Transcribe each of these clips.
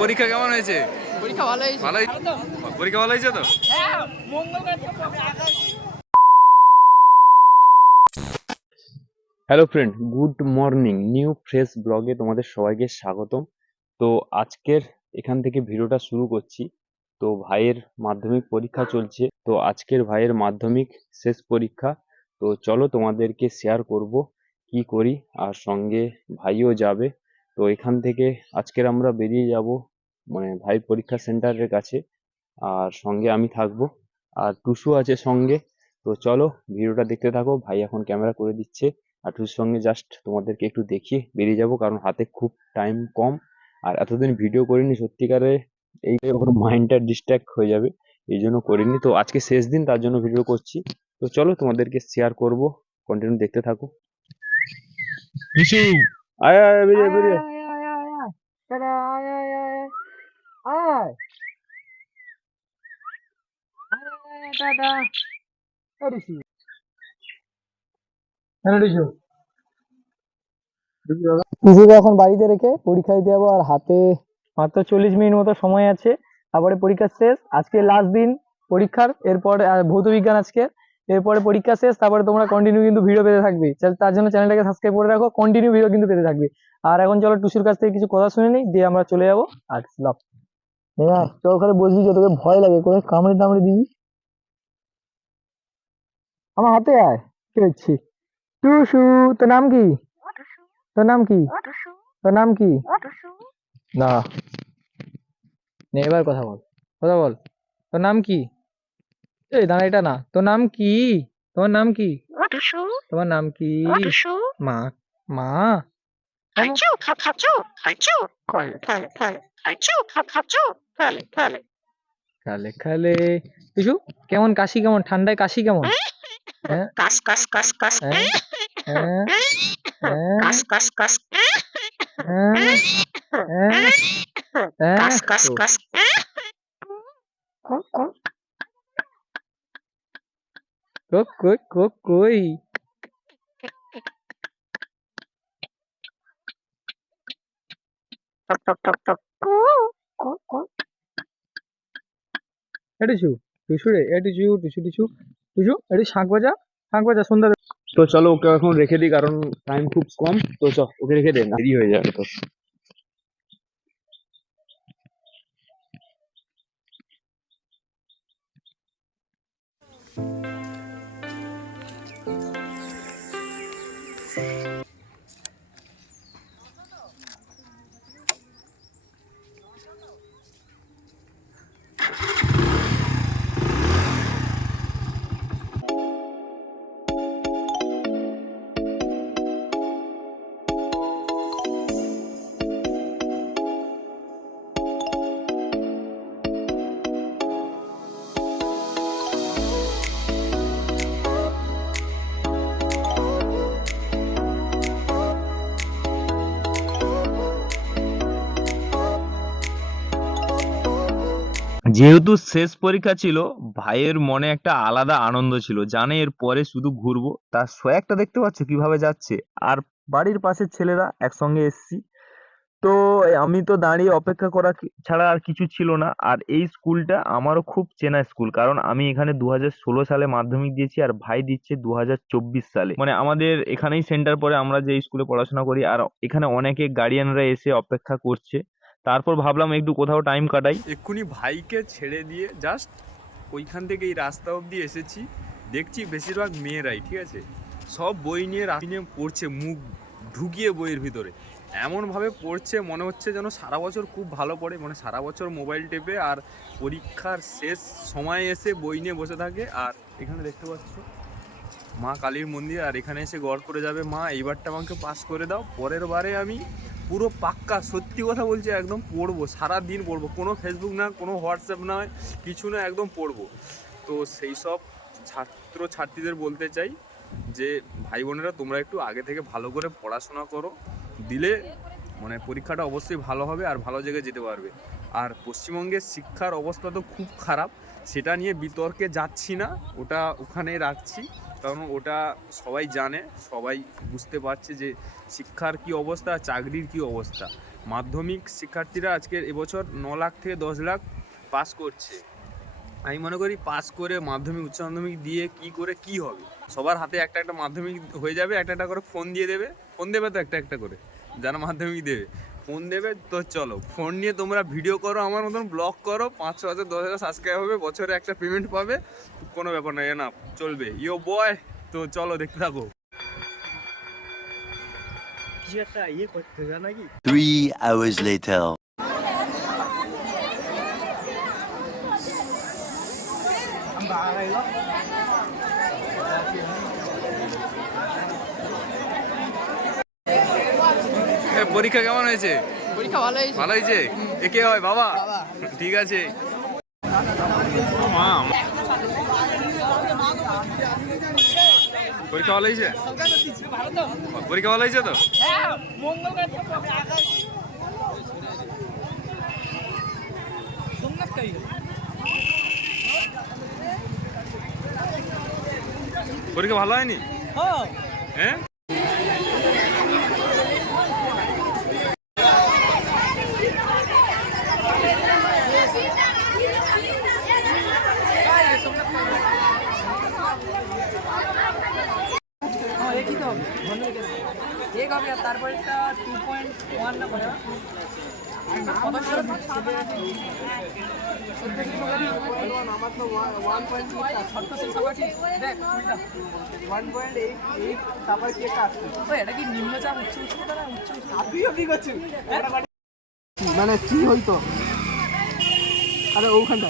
পরীক্ষা কেমন হয়েছে? পরীক্ষা ভালো হয়েছে। ভালোই পরীক্ষা ভালো হয়েছে তো? Hello friend good morning new fresh ব্লগে তোমাদের সবাইকে স্বাগতম। তো আজকের এখান থেকে ভিডিওটা শুরু করছি। তো ভাইয়ের মাধ্যমিক পরীক্ষা চলছে। তো আজকের ভাইয়ের মাধ্যমিক শেষ পরীক্ষা। তো চলো তোমাদেরকে শেয়ার করব কি করি আর সঙ্গে ভাইও যাবে। তো এখান থেকে আজকের আমরা বেরিয়ে যাব মানে ভাই পরীক্ষা সেন্টারের কাছে। আর সঙ্গে আমি থাকব আর টুসু আছে সঙ্গে। তো চলো ভিডিওটা দেখতে থাকো ভাই এখন ক্যামেরা করে দিচ্ছে। আর টুসুর সঙ্গে জাস্ট তোমাদেরকে একটু দেখিয়ে বেরিয়ে যাব কারণ হাতে খুব টাইম কম। আর এতদিন ভিডিও করিনি সত্যিকারে এই ওর মাইন্ডটা ডিস্ট্র্যাক্ট হয়ে যাবে এই জন্য করিনি। তো আজকে শেষ দিন তার জন্য ভিডিও করছি। তো চলো তোমাদেরকে শেয়ার করব কন্টিনিউ দেখতে থাকো। আয় আয় বেরিয়ে বেরিয়ে। পিসিকে এখন বাড়িতে রেখে পরীক্ষা দিতে যাব আর হাতে মাত্র চল্লিশ মিনিট মতো সময় আছে তারপরে পরীক্ষা শেষ আজকে লাস্ট দিন পরীক্ষার এরপরে ভৌত বিজ্ঞান আজকে এরপরে পরীক্ষা শেষ তারপরে তোমরা কন্টিনিউ কিন্তু ভিডিও পেতে থাকবে। চাল- তার জন্য চ্যানেলটাকে সাবস্ক্রাইব করে রাখো কন্টিনিউ ভিডিও কিন্তু পেতে থাকবে। আর এখন চলো টুসুর কাছ থেকে কিছু কথা শুনে নিই দিয়ে আমরা চলে যাব আর লাভ চল ওখানে বসবি যে তোকে ভয় লাগে করে কামড়ে টামড়ে দিবি? আমার হাতে আয় কি হচ্ছে? টুসু তোর নাম কি? তোর নাম কি? তোর নাম কি? না এবার কথা বল কথা বল। তোর নাম কি? এই দাঁড়া এটা না। তোর নাম কি? তোমার নাম কি? তোমার নাম কি? মা মা। খালে খালে কিছু কেমন কাশি কেমন? ঠান্ডায় কাশি কেমন? হ্যাঁ। কাস কাস কাস কাস হ্যাঁ। হ্যাঁ। হ্যাঁ। কাস কাস কাস তো। কাস কই টক টক এটুছু টুসু রে এটুছু টুসু টুসু টুসু এটু শাঁখ বাজা শাঁখ বাজা সন্ধ্যা তো চলো ওকে এখন রেখে দিই কারণ টাইম খুব কম। তো চ ওকে রেখে দে না। দেরি হয়ে যাবে তো। যেহেতু শেষ পরীক্ষা ছিল, ভাইয়ের মনে একটা আলাদা আনন্দ ছিল, জানে এর পরে শুধু ঘুরবো। তার সোয়াগটা দেখতে পাচ্ছ কীভাবে যাচ্ছে? আর বাড়ির পাশের ছেলেরা একসঙ্গে এসছি। তো আমি তো দাঁড়িয়ে অপেক্ষা করা ছাড়া আর কিছু ছিল না। আর এই স্কুলটা আমারও খুব চেনা স্কুল, কারণ আমি এখানে দু ষোলো সালে মাধ্যমিক দিয়েছি আর ভাই দিচ্ছে দু চব্বিশ সালে। মানে আমাদের এখানেই সেন্টার পরে আমরা যে স্কুলে পড়াশোনা করি, আর এখানে অনেকে গার্ডিয়ানরা এসে অপেক্ষা করছে। তারপর ভাবলাম একটু কোথাও টাইম কাটাই। এক্ষুনি ভাইকে ছেড়ে দিয়ে জাস্ট ওইখান থেকে এই রাস্তা অবধি এসেছি। দেখছি বেশিরভাগ মেয়েরাই, ঠিক আছে? সব বই নিয়ে নিয়ে পড়ছে, মুখ ঢুকিয়ে বইয়ের ভিতরে। এমনভাবে পড়ছে, মনে হচ্ছে যেন সারা বছর খুব ভালো পড়ে মানে সারা বছর মোবাইল টেপে আর পরীক্ষার শেষ সময় এসে বই নিয়ে বসে থাকে। আর এখানে দেখতে পাচ্ছ, মা কালীর মন্দির, আর এখানে এসে গড় করে যাবে মা। এইবারটা আমাকে পাস করে দাও, পরের বারে আমি পুরো পাক্কা, সত্যি কথা বলছি, একদম পড়ব সারা দিন পড়ব। কোনো ফেসবুক না, কোনো হোয়াটসঅ্যাপ না, কিছু না, একদম পড়ব। তো সেই সব ছাত্র ছাত্রীদের বলতে চাই যে, ভাই বোনেরা, তোমরা একটু আগে থেকে ভালো করে পড়াশোনা করো। দিলে মানে পরীক্ষাটা অবশ্যই ভালো হবে আর ভালো জায়গায় যেতে পারবে। আর পশ্চিমবঙ্গের শিক্ষার অবস্থা তো খুব খারাপ, সেটা নিয়ে বিতর্কে যাচ্ছি না, ওটা ওখানেই রাখছি। কারণ ওটা সবাই জানে, সবাই বুঝতে পারছে যে শিক্ষার কি অবস্থা, চাকরির কি অবস্থা। মাধ্যমিক শিক্ষার্থীরা আজকের এবছর ন লাখ থেকে দশ লাখ পাস করছে। আমি মনে করি পাস করে মাধ্যমিক, উচ্চ মাধ্যমিক দিয়ে কি করে কি হবে? সবার হাতে একটা একটা মাধ্যমিক হয়ে যাবে, একটা একটা করে ফোন দিয়ে দেবে। ফোন দেবে তো একটা একটা করে, যারা মাধ্যমিক দেবে। ফোন দেবে তো চলো, ফোন নিয়ে তোমরা ভিডিও করো, আমার মতন ব্লগ করো পাঁচশো হাজার, দশ হাজার সাবস্ক্রাইব হবে, বছরে একটা পেমেন্ট পাবে। কোনো ব্যাপার না চলবে। ইয়ো বয় তো চলো দেখতে থাকো। Three hours later. পরীক্ষা কেমন হয়েছে? পরীক্ষা ভালো হয়েছে। ভালো হয়েছে? এ কে হয়? বাবা? ঠিক আছে। মা পরীক্ষা ভালো হয়েছে? পরীক্ষা ভালো হয়েছে তো? পরীক্ষা ভালো হয়নি? হ্যাঁ। তারপরে একটা টু পয়েন্ট ওয়ান না করে এটা কি নিম্নচাপ উচ্চ উষ্ণতা না উচ্চ মানে কি হইতো? আরে ওখানটা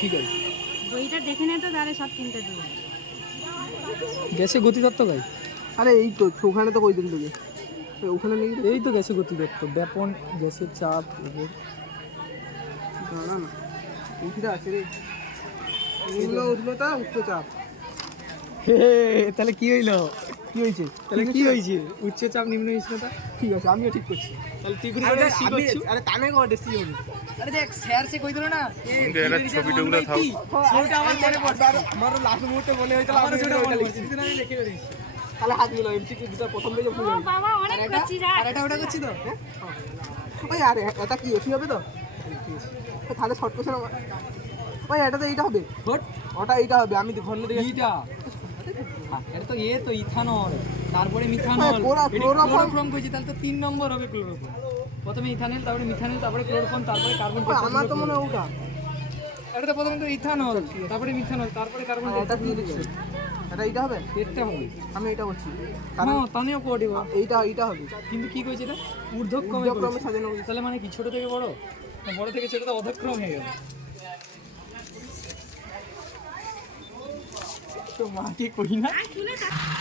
ঠিক আছে। বইটা দেখে নে তো তাহলে সব চিন্তা। গ্যাসে গতিতত্ত্ব গাই আরে এই তো ওখানে তো কই দিন তোকে ওখানে নেই এই তো গ্যাসে গতিতত্ত্ব ব্যাপন গ্যাসের চাপ উপর দাঁড়া না উঠে আছে রে। নিম্ন উষ্ণতা উচ্চচাপ হে তাহলে কি হইল? কি হয়েছে তাহলে কি হয়েছে উচ্চ চাপ নিম্ন উষ্ণতা ঠিক আছে আমিও ঠিক করছি। তাহলে তুই আরে আমি- আরে কানে কটে সি হবে। আরে দেখ স্যার সে কই দিল না এরা ছবি টবিগুলো থাক ওটা আমার মনে পড়ছে। আমারও লাস্ট মুহূর্তে মনে হয়েছিল আমার ওটা মনে। পড়ছে। আমি লিখে দিয়েছি তাহলে হাত মিলো এমসিকিউ দুটো প্রথম থেকে ভুল ও হয়েছে বাবা অনেক করছি যা। আর এটা ওটা করছি তো? ওই আরে এটা কি এসি হবে তো? তাহলে শর্ট কোশ্চেন ওই এটা তো এইটা হবে। গুড ওটা এইটা হবে আমি ঘন দিকে এইটা? এটা তো এ তো ইথানল তারপরে মিথানল। হ্যাঁ, ক্লোরা- ক্লোরোফর্ম। ক্লোরোফর্ম কইছি তাহলে তো তিন নম্বর হবে ক্লোরোফর্ম প্রথমে ইথানল তারপরে মিথানল তারপরে ক্লোরোফর্ম তারপরে কার্বন আমার তো মনে হয় ওটা। এটা তো প্রথমে তো ইথানল তারপরে মিথানল তারপরে কার্বন এটা কি লিখছে এটা এইটা হবে? এটা হবে। আমি এটা করছি কারণ তানিও পড়িব এইটা এইটা হবে। কিন্তু কি কইছে এটা? ঊর্ধ্বক্রমে ঊর্ধ্বক্রমে সাজানো হয়েছে। তাহলে মানে কি ছোট থেকে বড়? বড় থেকে ছোট তো অধক্রম হয়ে গেল। তো মাকে কই না?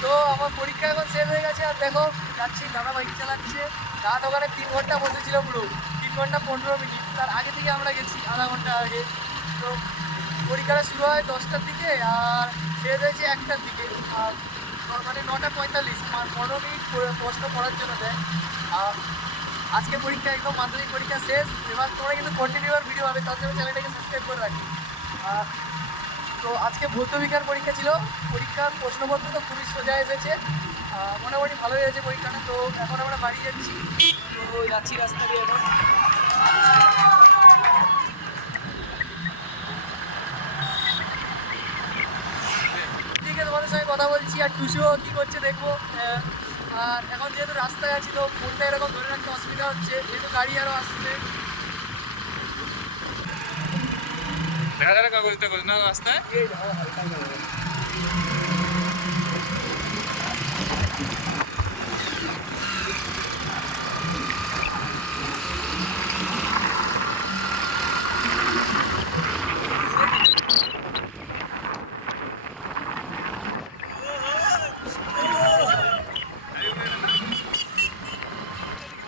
তো আমার পরীক্ষা এখন শেষ হয়ে গেছে আর দেখো যাচ্ছি দাদা বাইক চালাচ্ছে। দাদা ওখানে তিন ঘণ্টা বসেছিল পুরো তিন ঘণ্টা পনেরো মিনিট তার আগে থেকে আমরা গেছি আধা ঘণ্টা আগে। তো পরীক্ষাটা শুরু হয় দশটার দিকে আর শেষ হয়েছে একটার দিকে। আর মানে নটা পঁয়তাল্লিশ পনেরো মিনিট প্রশ্ন পড়ার জন্য দেয়। আর আজকে পরীক্ষা একদম মাধ্যমিক পরীক্ষা শেষ। এবার তোমরা কিন্তু কন্টিনিউ ভিডিও হবে তার জন্য চ্যানেলটাকে সাবস্ক্রাইব করে রাখি আর তো আজকে ভৌত বিজ্ঞান পরীক্ষা ছিল। পরীক্ষার প্রশ্নপত্র তো খুবই সোজা এসেছে। মোটামুটি ভালোই হয়েছে পরীক্ষাটা। তো এখন আমরা বাড়ি যাচ্ছি। তো যাচ্ছি রাস্তা দিয়ে এখন ঠিক আছে তোমাদের সঙ্গে কথা বলছি আর টুসুও কি করছে দেখব। আহ, আর এখন যেহেতু রাস্তায় আছি তো ফোনটা এরকম ধরে রাখতে অসুবিধা হচ্ছে যেহেতু গাড়ি আরও আসছে। দেখা যাক কাগজটা কাগজ না রাস্তায়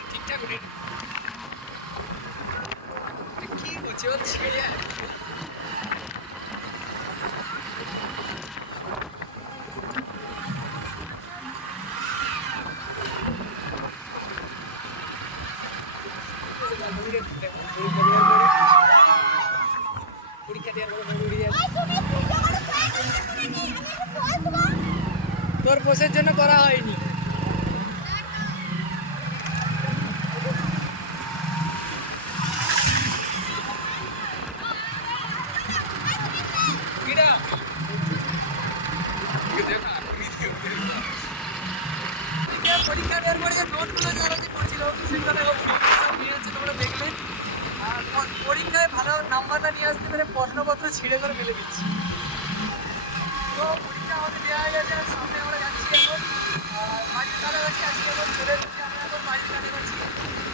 ঠিকঠাক উঠে পরে উড়ে যাবে তোর পোষের জন্য করা হয়নি। পরীক্ষা দেওয়ার পরে যে নোটগুলো যারা যে করছিল সেখানে নিয়েছে দেখলে আর পরীক্ষায় ভালো নাম্বারটা নিয়ে আসতে পারে প্রশ্নপত্র ছিঁড়ে করে ফেলে দিচ্ছি। তো পরীক্ষা আমাদের দেওয়া হয়ে গেছে, সামনে আমরা যাচ্ছি এখন। বাড়ির কাটা যাচ্ছি আজকে এখন, চলে যাচ্ছি আমরা এখন বাড়ির যাচ্ছি